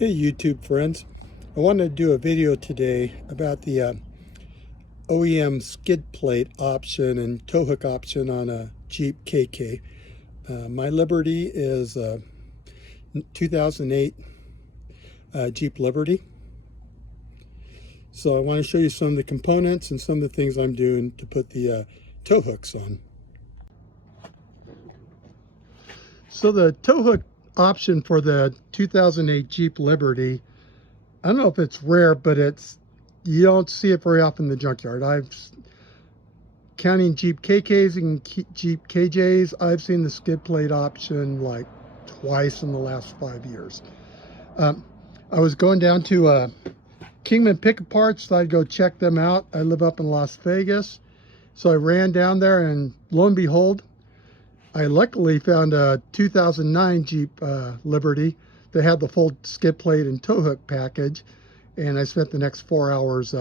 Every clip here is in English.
Hey YouTube friends, I wanted to do a video today about the OEM skid plate option and tow hook option on a Jeep KK. My Liberty is a 2008 Jeep Liberty. So I want to show you some of the components and some of the things I'm doing to put the tow hooks on. So the tow hook option for the 2008 Jeep Liberty, I don't know if it's rare, but you don't see it very often in the junkyard. Counting Jeep KKs and Jeep KJs, I've seen the skid plate option like twice in the last 5 years. I was going down to Kingman Pickup Parts, so I'd go check them out. I live up in Las Vegas, so I ran down there, and lo and behold, I luckily found a 2009 Jeep Liberty that had the full skid plate and tow hook package, and I spent the next 4 hours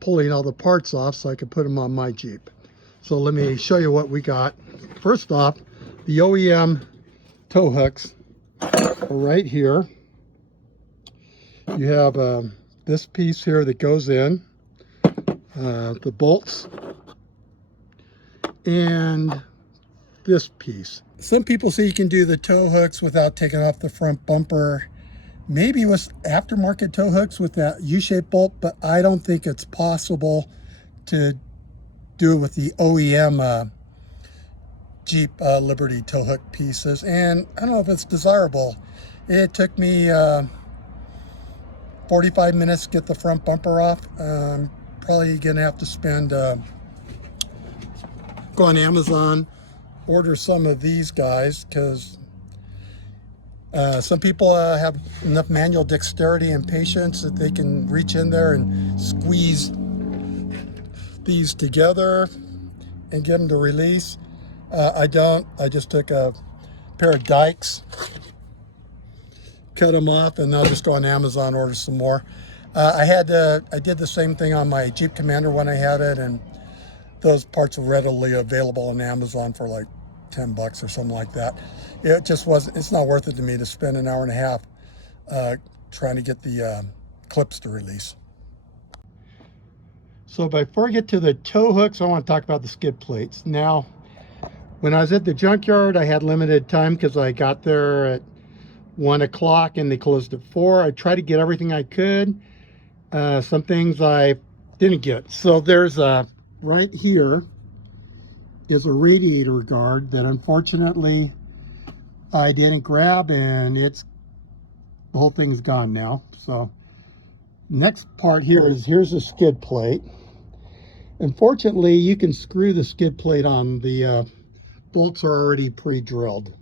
pulling all the parts off so I could put them on my Jeep. So let me show you what we got. First off, the OEM tow hooks are right here. You have this piece here that goes in, the bolts, and this piece. Some people say you can do the tow hooks without taking off the front bumper, maybe with aftermarket tow hooks with that U-shaped bolt, but I don't think it's possible to do it with the OEM Jeep Liberty tow hook pieces, and I don't know if it's desirable. It took me 45 minutes to get the front bumper off. Probably gonna have to spend go on Amazon, order some of these guys, because some people have enough manual dexterity and patience that they can reach in there and squeeze these together and get them to release. I don't. I just took a pair of dikes, cut them off, and I'll just go on Amazon, order some more. I did the same thing on my Jeep Commander when I had it, and those parts are readily available on Amazon for like 10 bucks or something like that. It just wasn't, it's not worth it to me to spend an hour and a half trying to get the clips to release. So before I get to the tow hooks, I want to talk about the skid plates. Now, when I was at the junkyard, I had limited time because I got there at 1 o'clock and they closed at 4. I tried to get everything I could. Some things I didn't get. So there's right here is a radiator guard that unfortunately I didn't grab, and the whole thing's gone now. So next part here is, here's a skid plate. Unfortunately, you can screw the skid plate on. The bolts are already pre-drilled.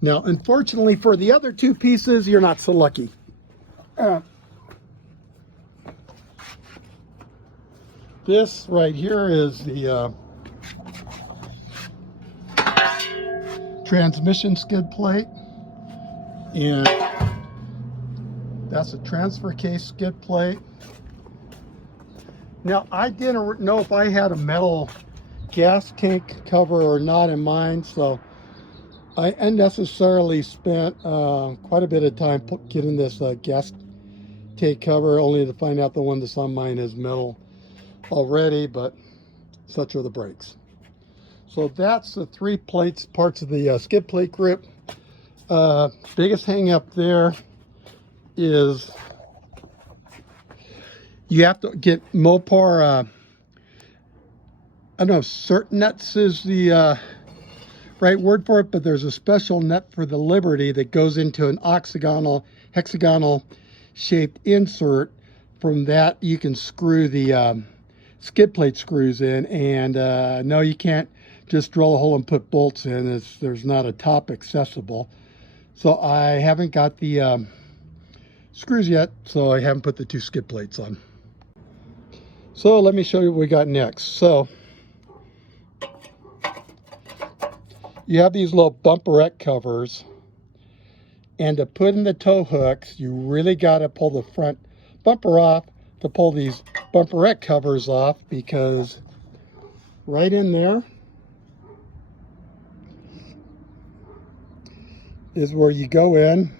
Now, unfortunately for the other two pieces, you're not so lucky. This right here is the transmission skid plate, and that's a transfer case skid plate. Now, I didn't know if I had a metal gas tank cover or not in mine, so I unnecessarily spent quite a bit of time getting this gas tank cover, only to find out the one that's on mine is metal already, but such are the breaks. So that's the three parts of the skid plate grip. Biggest hang up there is you have to get Mopar, I don't know if cert nuts is the right word for it, but there's a special nut for the Liberty that goes into an hexagonal shaped insert. From that you can screw the skid plate screws in, and no, you can't just drill a hole and put bolts in. There's not a top accessible. So I haven't got the screws yet, so I haven't put the two skid plates on. So let me show you what we got next. So you have these little bumperette covers, and to put in the tow hooks, you really got to pull the front bumper off to pull these bumperette covers off, because right in there is where you go in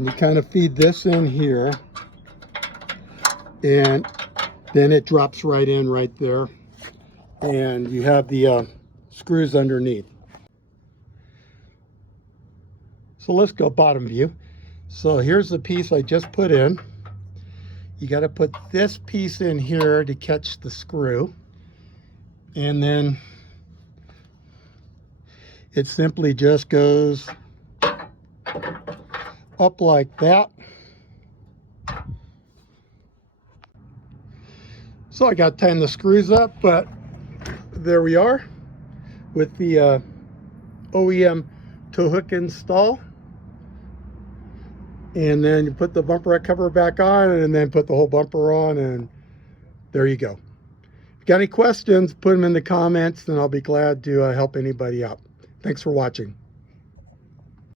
And you kind of feed this in here, and then it drops right in right there. And you have the screws underneath. So let's go bottom view. So here's the piece I just put in. You got to put this piece in here to catch the screw. And then it simply just goes up like that. So I got to tighten the screws up, but there we are with the OEM tow hook install. And then you put the bumper cover back on, and then put the whole bumper on, and there you go. If you got any questions, put them in the comments, and I'll be glad to help anybody out. Thanks for watching.